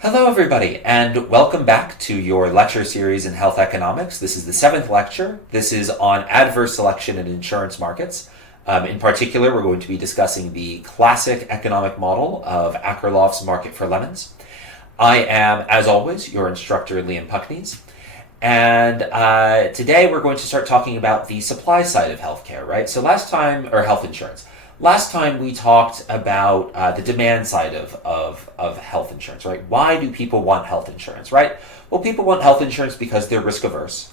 Hello, everybody, and welcome back to your lecture series in health economics. This is the 7th lecture. This is on adverse selection in insurance markets. In particular, we're going to be discussing the classic economic model of Akerlof's market for lemons. I am, as always, your instructor, Liam Puckneys. And today we're going to start talking about the supply side of healthcare, right? So or health insurance. Last time we talked about the demand side of health insurance, right? Why do people want health insurance, right? Well, people want health insurance because they're risk averse.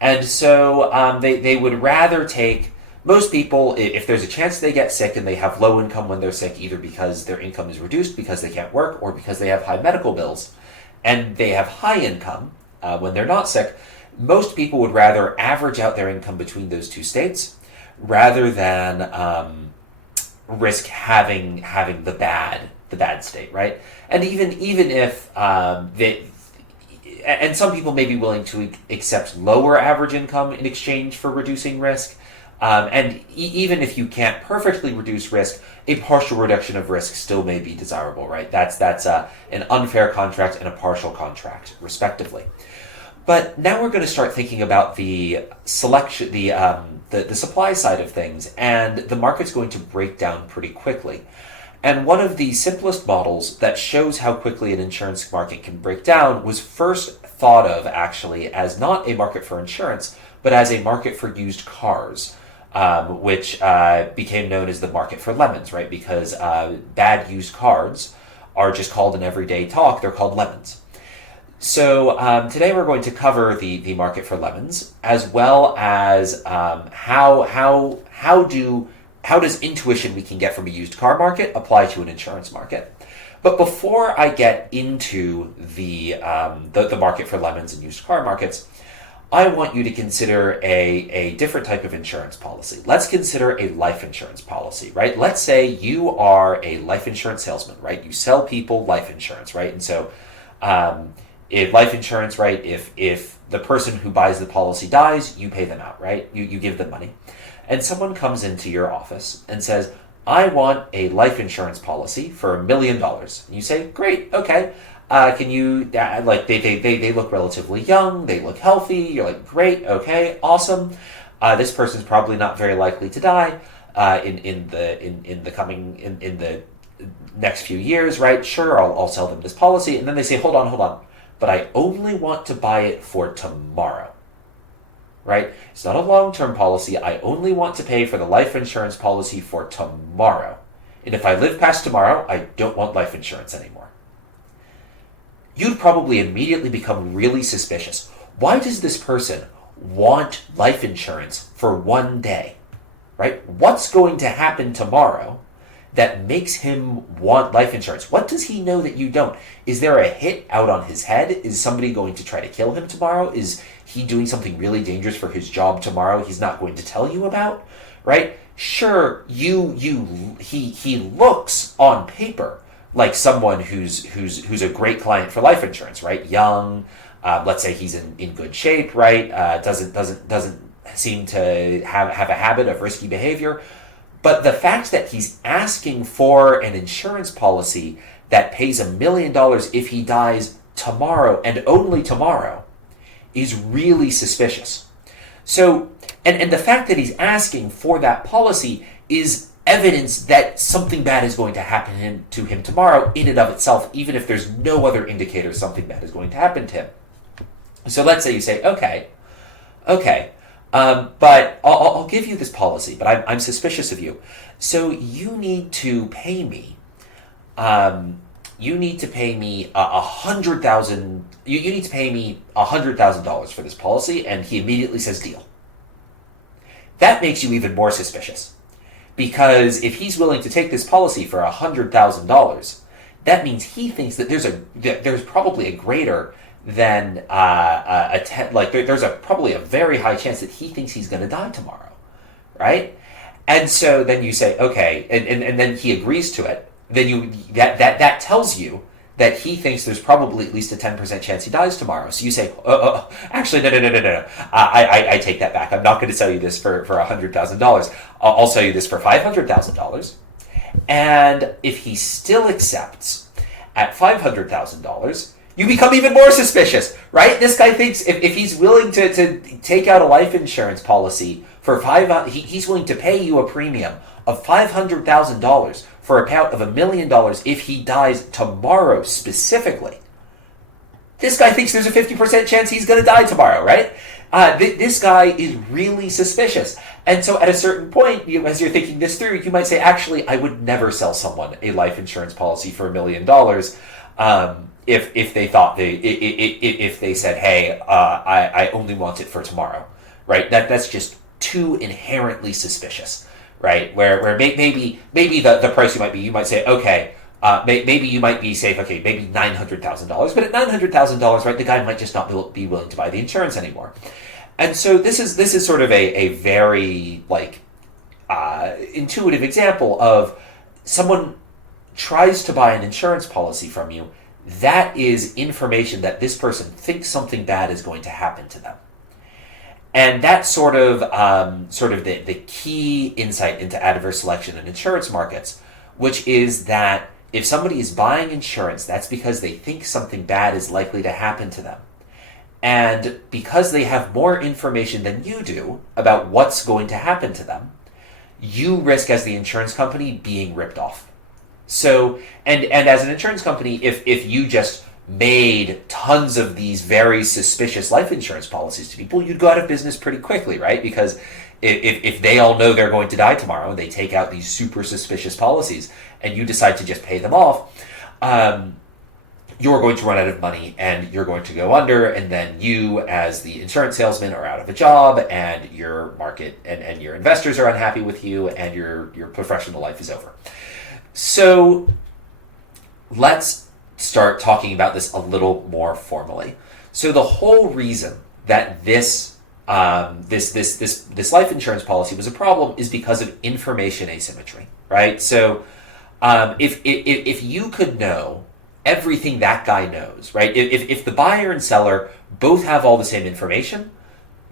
And so they would rather take, most people, if there's a chance they get sick and they have low income when they're sick, either because their income is reduced because they can't work or because they have high medical bills, and they have high income when they're not sick, most people would rather average out their income between those two states rather than risk having the bad state, right? And even if and some people may be willing to accept lower average income in exchange for reducing risk, and even if you can't perfectly reduce risk, a partial reduction of risk still may be desirable, right? That's an unfair contract and a partial contract, respectively. But now we're going to start thinking about the selection, the supply side of things, and the market's going to break down pretty quickly. And one of the simplest models that shows how quickly an insurance market can break down was first thought of actually as not a market for insurance, but as a market for used cars, which became known as the market for lemons, right? Because bad used cars are just called in everyday talk, they're called lemons. So today we're going to cover the market for lemons, as well as how does intuition we can get from a used car market apply to an insurance market. But before I get into the market for lemons and used car markets, I want you to consider a different type of insurance policy. Let's consider a life insurance policy, right? Let's say you are a life insurance salesman, right? You sell people life insurance, right? And so if life insurance, right, if the person who buys the policy dies, you pay them out, right? You give them money. And someone comes into your office and says, I want a life insurance policy for $1 million. And you say, great, okay. Can you, they look relatively young, they look healthy. You're like, great, okay, awesome. This person's probably not very likely to die in the next few years, right? Sure, I'll sell them this policy. And then they say, hold on. But I only want to buy it for tomorrow, right? It's not a long-term policy. I only want to pay for the life insurance policy for tomorrow. And if I live past tomorrow, I don't want life insurance anymore. You'd probably immediately become really suspicious. Why does this person want life insurance for one day, right? What's going to happen tomorrow that makes him want life insurance? What does he know that you don't? Is there a hit out on his head? Is somebody going to try to kill him tomorrow? Is he doing something really dangerous for his job tomorrow he's not going to tell you about, right? Sure, he looks on paper like someone who's a great client for life insurance, right? Young, let's say he's in good shape, right? Doesn't seem to have a habit of risky behavior. But the fact that he's asking for an insurance policy that pays $1 million if he dies tomorrow and only tomorrow is really suspicious. So, and the fact that he's asking for that policy is evidence that something bad is going to happen to him tomorrow in and of itself, even if there's no other indicator something bad is going to happen to him. So let's say you say, okay, but I'll give you this policy, but I'm suspicious of you. So you need to pay me. You need to pay me $100,000. You need to pay me $100,000 for this policy, and he immediately says deal. That makes you even more suspicious, because if he's willing to take this policy for $100,000, that means he thinks that there's probably a greater than there's probably a very high chance that he thinks he's going to die tomorrow, right? And so then you say, okay, and then he agrees to it. Then that tells you that he thinks there's probably at least a 10% chance he dies tomorrow. So you say, actually, no. I take that back. I'm not going to sell you this for $100,000. I'll sell you this for $500,000. And if he still accepts, at $500,000, you become even more suspicious, right? This guy thinks if he's willing to take out a life insurance policy for he's willing to pay you a premium of $500,000 for a payout of $1 million if he dies tomorrow specifically. This guy thinks there's a 50% chance he's going to die tomorrow, right? This guy is really suspicious. And so at a certain point, as you're thinking this through, you might say, actually, I would never sell someone a life insurance policy for $1 million if they thought if they said, hey, I only want it for tomorrow, right? That's just too inherently suspicious, right? Where maybe the price you might say, okay, maybe you might be safe, okay, maybe $900,000, but at $900,000, right, the guy might just not be willing to buy the insurance anymore. And so this is sort of a very intuitive example of someone tries to buy an insurance policy from you. That is information that this person thinks something bad is going to happen to them. And that's sort of the key insight into adverse selection in insurance markets, which is that if somebody is buying insurance, that's because they think something bad is likely to happen to them. And because they have more information than you do about what's going to happen to them, you risk as the insurance company being ripped off. So, and as an insurance company, if you just made tons of these very suspicious life insurance policies to people, you'd go out of business pretty quickly, right? Because if they all know they're going to die tomorrow and they take out these super suspicious policies and you decide to just pay them off, you're going to run out of money and you're going to go under, and then you as the insurance salesman are out of a job, and your market and your investors are unhappy with you, and your professional life is over. So let's start talking about this a little more formally. So the whole reason that this life insurance policy was a problem is because of information asymmetry, right? So if you could know everything that guy knows, right? If the buyer and seller both have all the same information,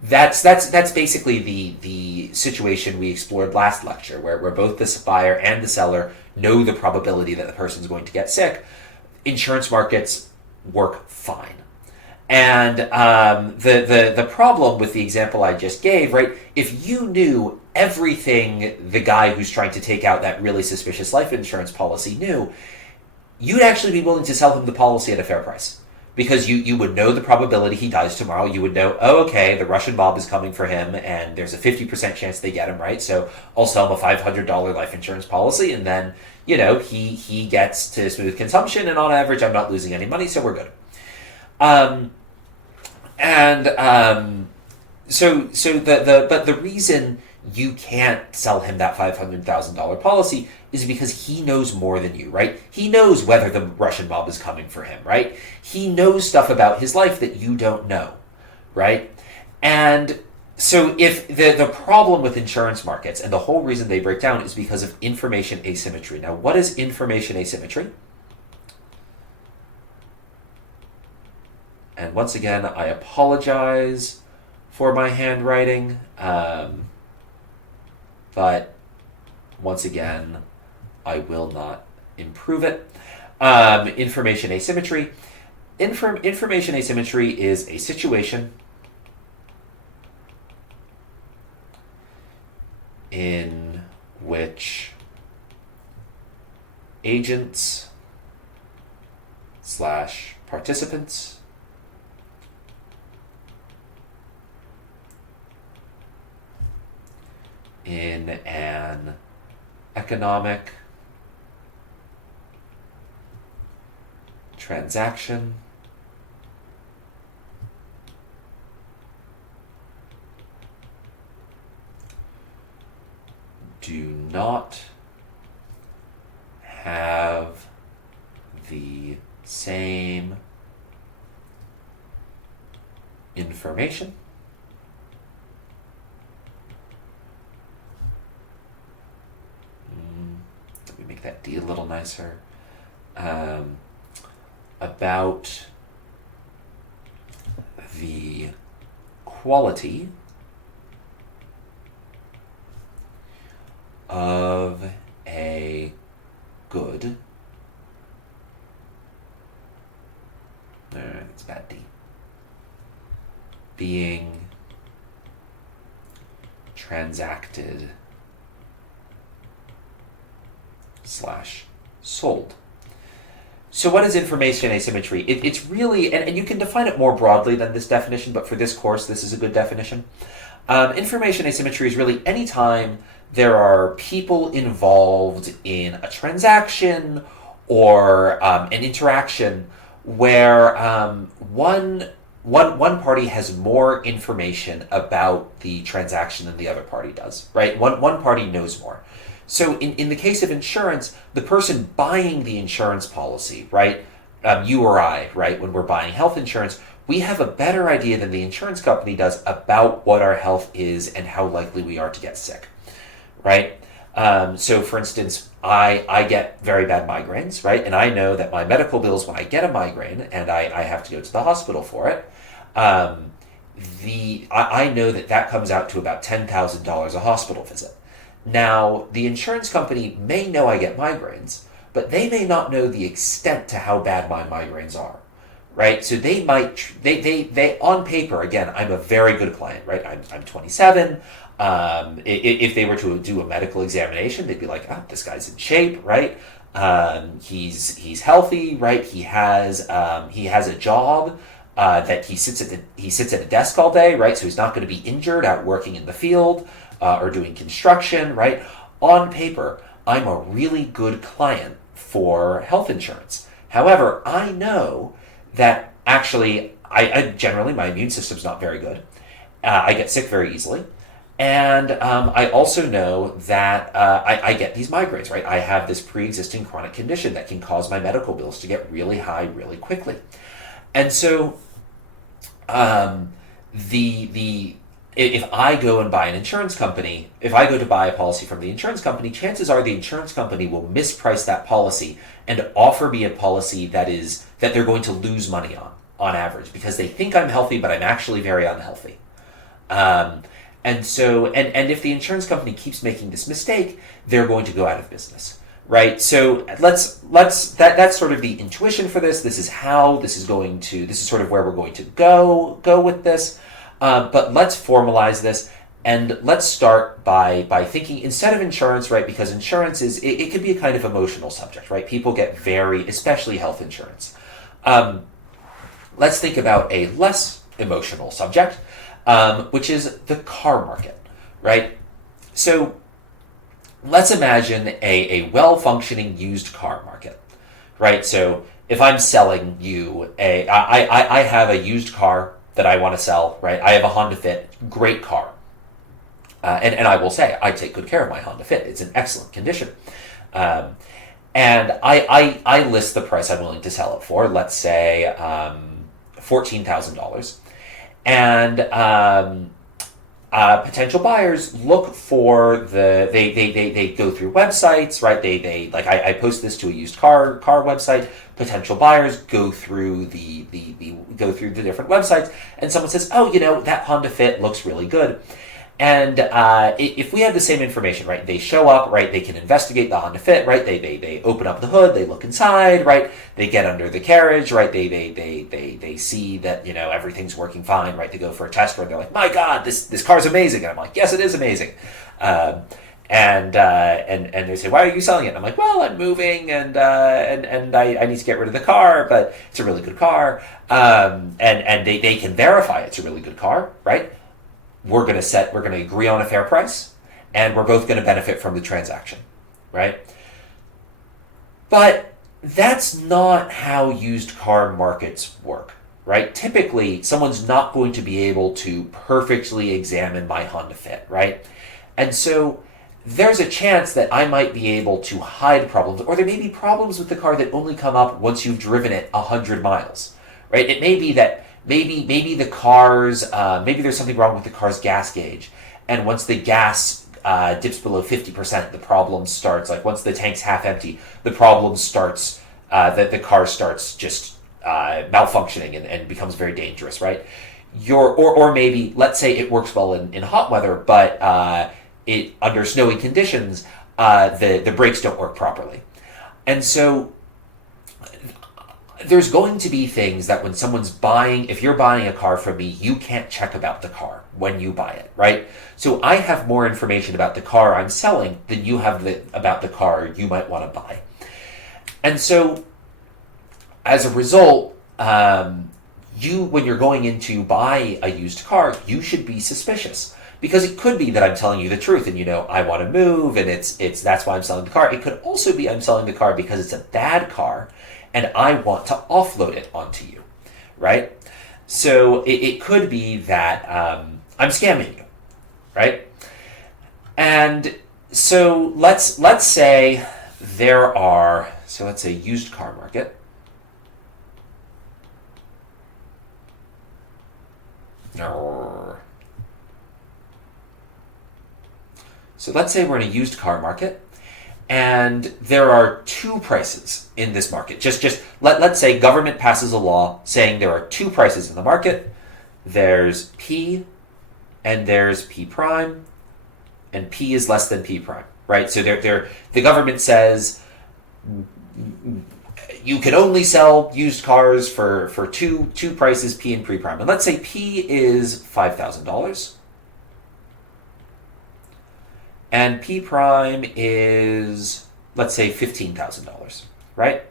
that's basically the situation we explored last lecture, where both the buyer and the seller know the probability that the person's going to get sick. Insurance markets work fine. And the problem with the example I just gave, right? If you knew everything the guy who's trying to take out that really suspicious life insurance policy knew, you'd actually be willing to sell him the policy at a fair price. Because you would know the probability he dies tomorrow. You would know, oh, okay, the Russian mob is coming for him, and there's a 50% chance they get him, right? So I'll sell him a $500 life insurance policy, and then, he gets to smooth consumption, and on average, I'm not losing any money, so we're good. But the reason you can't sell him that $500,000 policy is because he knows more than you, right? He knows whether the Russian mob is coming for him, right? He knows stuff about his life that you don't know, right? And so if the problem with insurance markets, and the whole reason they break down, is because of information asymmetry. Now, what is information asymmetry? And once again, I apologize for my handwriting, but once again, I will not improve it. Information asymmetry. Information asymmetry is a situation in which agents / participants in an economic transaction do not have the same information let me make that D a little nicer about the quality of a good It's bad D. Being transacted / sold. So what is information asymmetry? It's really, and you can define it more broadly than this definition, but for this course, this is a good definition. Information asymmetry is really any time there are people involved in a transaction or an interaction where one party has more information about the transaction than the other party does, right? One party knows more. So in the case of insurance, the person buying the insurance policy, right, you or I, right, when we're buying health insurance, we have a better idea than the insurance company does about what our health is and how likely we are to get sick, right? So for instance, I get very bad migraines, right? And I know that my medical bills when I get a migraine and I have to go to the hospital for it, I know that comes out to about $10,000 a hospital visit. Now, the insurance company may know I get migraines, but they may not know the extent to how bad my migraines are, right? So they might, they on paper, again, I'm a very good client, right? I'm 27. If they were to do a medical examination, they'd be like, this guy's in shape, right? He's healthy, right? He has a job that he sits at a desk all day, right? So he's not going to be injured out working in the field or doing construction, right? On paper, I'm a really good client for health insurance. However, I know that actually, I generally, my immune system's not very good. I get sick very easily. And I also know that I get these migraines, right? I have this pre-existing chronic condition that can cause my medical bills to get really high really quickly. And so if I go and buy an insurance company, if I go to buy a policy from the insurance company, chances are the insurance company will misprice that policy and offer me a policy that they're going to lose money on average, because they think I'm healthy, but I'm actually very unhealthy. And so, and if the insurance company keeps making this mistake, they're going to go out of business, right? So that's sort of the intuition for this. This is sort of where we're going to go with this. But let's formalize this, and let's start by thinking, instead of insurance, right? Because insurance it could be a kind of emotional subject, right? People get especially health insurance. Let's think about a less emotional subject, which is the car market, right? So let's imagine a well-functioning used car market, right? So if I'm selling you I have a used car that I want to sell, right? I have a Honda Fit, great car. And I will say, I take good care of my Honda Fit. It's in excellent condition. And I list the price I'm willing to sell it for, let's say $14,000. And potential buyers look for they go through websites, right? I post this to a used car website. Potential buyers go through the different websites, and someone says, that Honda Fit looks really good. And if we have the same information, right, they show up, right, they can investigate the Honda Fit, right, they open up the hood, they look inside, right, they get under the carriage, right, they see that, everything's working fine, right, they go for a test run, they're like, my God, this car's amazing, and I'm like, yes, it is amazing. And they say, why are you selling it? And I'm like, well, I'm moving, and I need to get rid of the car, but it's a really good car. And they can verify it's a really good car, right? We're going to agree on a fair price, and we're both going to benefit from the transaction, right? But that's not how used car markets work, right? Typically, someone's not going to be able to perfectly examine my Honda Fit, right? And so there's a chance that I might be able to hide problems, or there may be problems with the car that only come up once you've driven it 100 miles, right? It may be that maybe the car's, maybe there's something wrong with the car's gas gauge, and once the gas dips below 50%, the problem starts, like once the tank's half empty, the problem starts, that the car starts just malfunctioning and becomes very dangerous, right? Or maybe, let's say it works well in hot weather, but under snowy conditions, the brakes don't work properly. And so there's going to be things that when someone's buying, if you're buying a car from me, you can't check about the car when you buy it, right? So I have more information about the car I'm selling than you have about the car you might want to buy. And so as a result, when you're going in to buy a used car, you should be suspicious. Because it could be that I'm telling you the truth and I want to move and that's why I'm selling the car. It could also be I'm selling the car because it's a bad car and I want to offload it onto you, right? So it could be that I'm scamming you, right? And so let's say let's say used car market. So let's say we're in a used car market, and there are two prices in this market. Let's say government passes a law saying there are two prices in the market. There's P and there's P prime, and P is less than P prime, right? So the government says you can only sell used cars for two prices, P and P prime. And let's say P is $5,000. And P prime is, let's say, $15,000, right?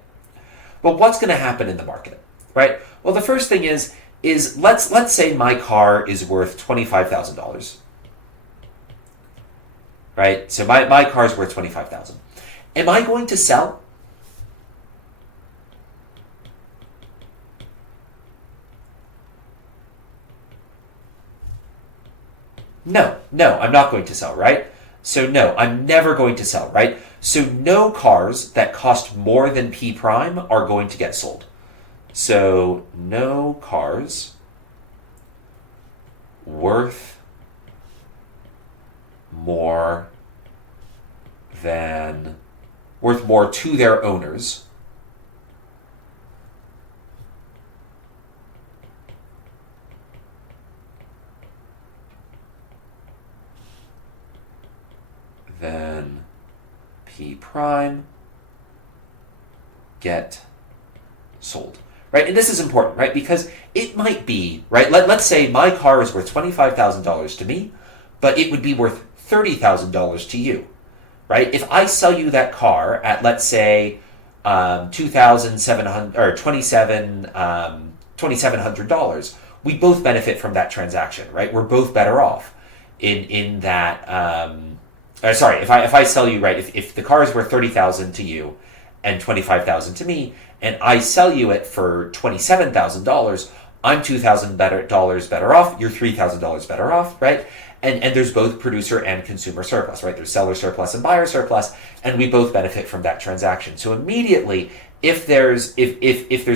Well, what's going to happen in the market, right? Well, the first thing is let's say my car is worth $25,000, right? So my car is worth $25,000. Am I going to sell? No, I'm not going to sell, right? So no, I'm never going to sell, right? So no cars that cost more than P prime are going to get sold. So no cars worth more to their owners than P prime get sold, right? And this is important, right? Because it might be, right? Let's say my car is worth $25,000 to me, but it would be worth $30,000 to you, right? If I sell you that car at, let's say, $2,700 or $2,700, we both benefit from that transaction, right? We're both better off in that. If I sell you, right, if the car is worth $30,000 to you and $25,000 to me, and I sell you it for $27,000, I'm $2,000 better off, you're $3,000 better off, right? And there's both producer and consumer surplus, right? There's seller surplus and buyer surplus, and we both benefit from that transaction. So immediately, if there's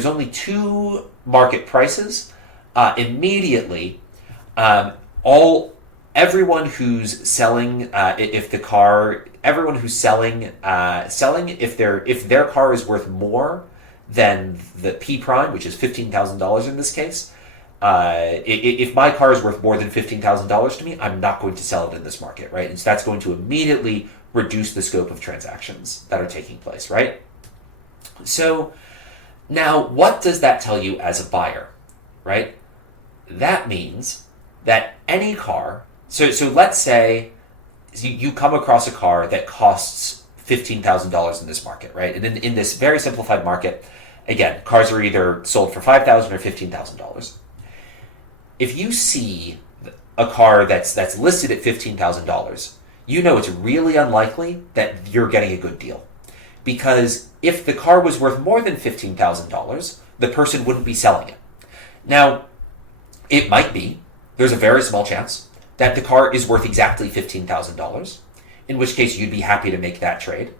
only two market prices, immediately everyone who's selling, if their car is worth more than the P prime, which is $15,000 in this case, if my car is worth more than $15,000 to me, I'm not going to sell it in this market, right? And so that's going to immediately reduce the scope of transactions that are taking place, right? So now, what does that tell you as a buyer, right? That means that any car. So let's say you come across a car that costs $15,000 in this market, right? And in this very simplified market, again, cars are either sold for $5,000 or $15,000. If you see a car that's listed at $15,000, you know it's really unlikely that you're getting a good deal. Because if the car was worth more than $15,000, the person wouldn't be selling it. Now, it might be, there's a very small chance, that the car is worth exactly $15,000, in which case you'd be happy to make that trade.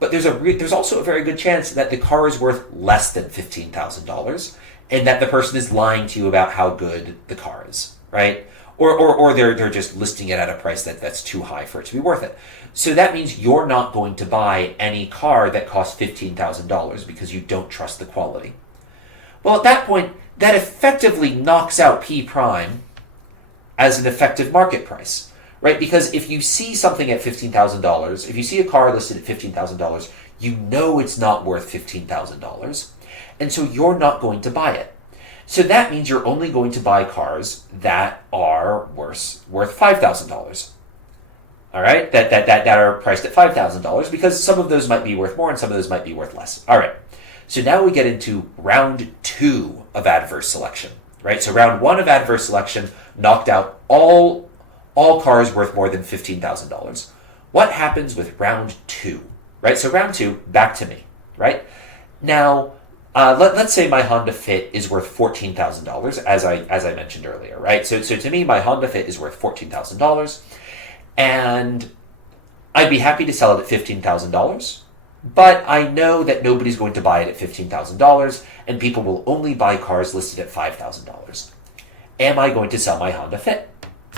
But there's also a very good chance that the car is worth less than $15,000, and that the person is lying to you about how good the car is, right? Or they're just listing it at a price that's too high for it to be worth it. So that means you're not going to buy any car that costs $15,000 because you don't trust the quality. Well, at that point, that effectively knocks out P prime as an effective market price, right? Because if you see something at $15,000, if you see a car listed at $15,000, you know it's not worth $15,000. And so you're not going to buy it. So that means you're only going to buy cars that are worth $5,000. All right, that are priced at $5,000 because some of those might be worth more and some of those might be worth less. All right, so now we get into round 2 of adverse selection. Right, so round 1 of adverse selection knocked out all cars worth more than $15,000. What happens with round 2? Right, so round 2, back to me. Right now. Let's say my Honda Fit is worth $14,000, as I mentioned earlier, right? So to me, my Honda Fit is worth $14,000, and I'd be happy to sell it at $15,000, but I know that nobody's going to buy it at $15,000, and people will only buy cars listed at $5,000. Am I going to sell my Honda Fit?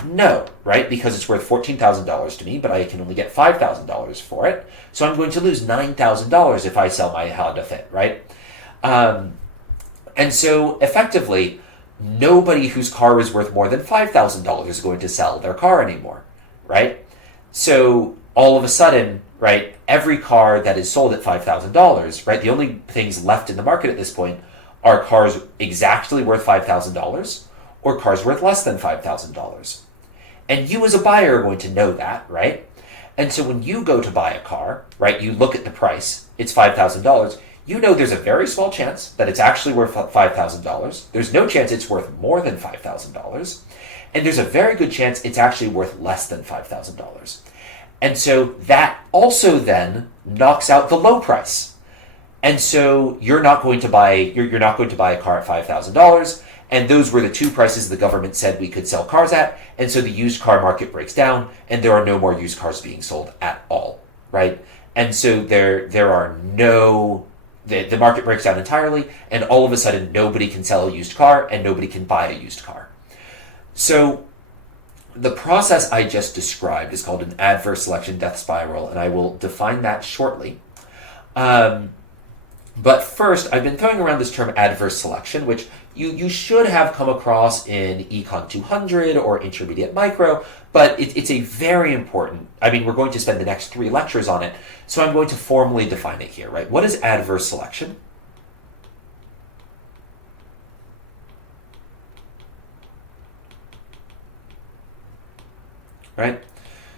No, right? Because it's worth $14,000 to me, but I can only get $5,000 for it, so I'm going to lose $9,000 if I sell my Honda Fit, right? And so effectively, nobody whose car is worth more than $5,000 is going to sell their car anymore, right? So all of a sudden, right, every car that is sold at $5,000, right, the only things left in the market at this point are cars exactly worth $5,000 or cars worth less than $5,000. And you as a buyer are going to know that, right? And so when you go to buy a car, right, you look at the price, it's $5,000. You know there's a very small chance that it's actually worth $5,000. There's no chance it's worth more than $5,000. And there's a very good chance it's actually worth less than $5,000. And so that also then knocks out the low price. And so you're not going to buy a car at $5,000. And those were the two prices the government said we could sell cars at. And so the used car market breaks down and there are no more used cars being sold at all, right? And so there are no... The market breaks down entirely, and all of a sudden nobody can sell a used car and nobody can buy a used car. So the process I just described is called an adverse selection death spiral, and I will define that shortly. But first, I've been throwing around this term adverse selection, which you should have come across in Econ 200 or Intermediate Micro, but it's a very important, we're going to spend the next 3 lectures on it, so I'm going to formally define it here, right? What is adverse selection? Right?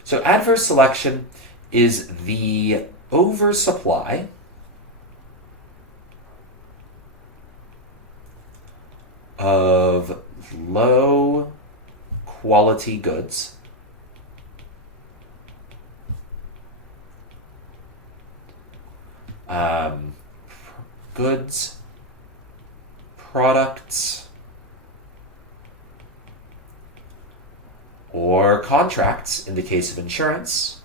So adverse selection is the oversupply of low quality goods products, or contracts in the case of insurance,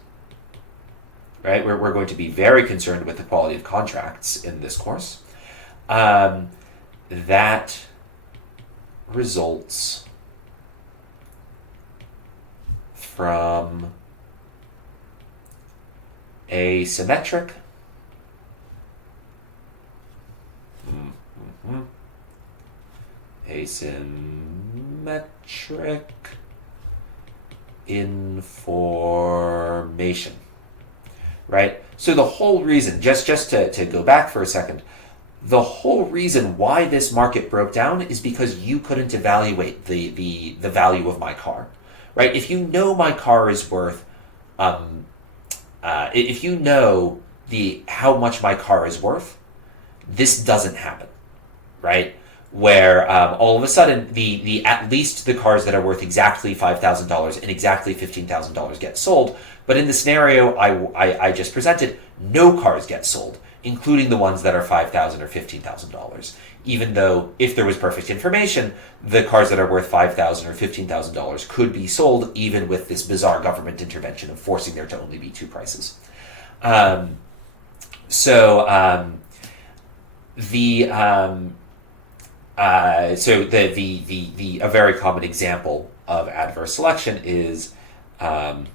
right? We're going to be very concerned with the quality of contracts in this course. That results from asymmetric information, right? So the whole reason, just to go back for a second, the whole reason why this market broke down is because you couldn't evaluate the value of my car, right? If you know my car is worth, if you know how much my car is worth, this doesn't happen, right? Where all of a sudden the at least the cars that are worth exactly $5,000 and exactly $15,000 get sold, but in the scenario I just presented, no cars get sold, including the ones that are $5,000 or $15,000. Even though, if there was perfect information, the cars that are worth $5,000 or $15,000 could be sold, even with this bizarre government intervention of forcing there to only be 2 prices. A very common example of adverse selection is, and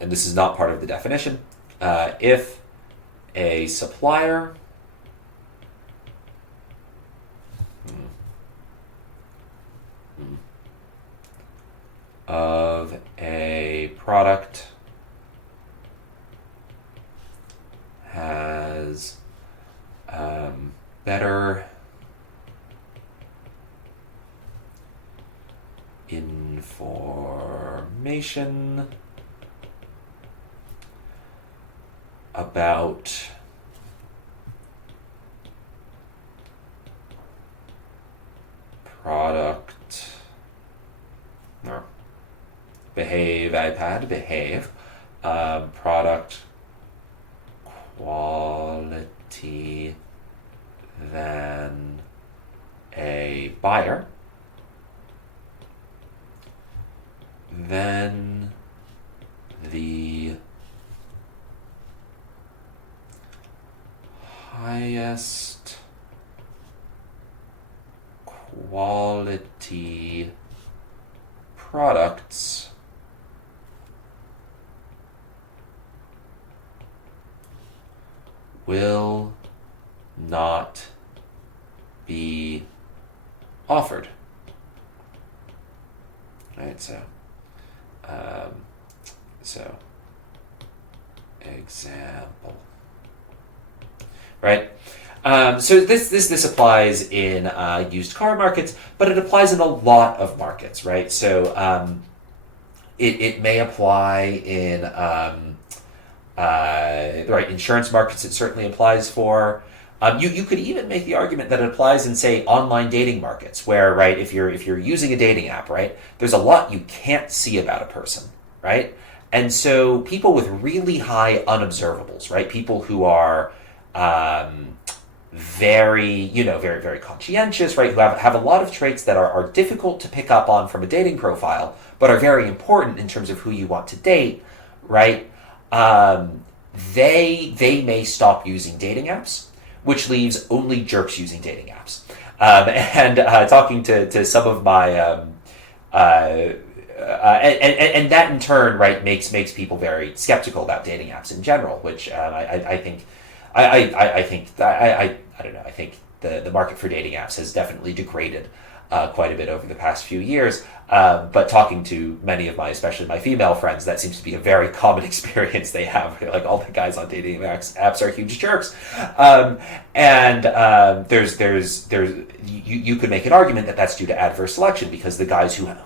this is not part of the definition, if a supplier of a product has information about product or behave product quality than a buyer, then the highest quality products will not be offered. Right, so example. Right. So this applies in used car markets, but it applies in a lot of markets, right? So it may apply in insurance markets. It certainly applies for. You could even make the argument that it applies in, say, online dating markets, where, right, if you're using a dating app, right, there's a lot you can't see about a person, right? And so people with really high unobservables, right, people who are very, very, very conscientious, right, who have a lot of traits that are difficult to pick up on from a dating profile, but are very important in terms of who you want to date, right? They may stop using dating apps, which leaves only jerks using dating apps. Talking to some of my, and that in turn, right, makes people very skeptical about dating apps in general, which I think, I don't know, I think the market for dating apps has definitely degraded quite a bit over the past few years. But talking to many of especially my female friends, that seems to be a very common experience they have. Like, all the guys on dating apps are huge jerks. You could make an argument that that's due to adverse selection, because the guys who have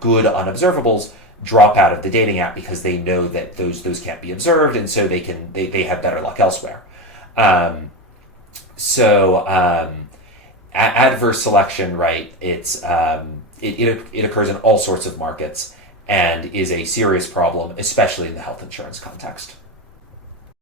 good unobservables drop out of the dating app because they know that those can't be observed, and so they have better luck elsewhere. Adverse selection, right? It occurs in all sorts of markets and is a serious problem, especially in the health insurance context.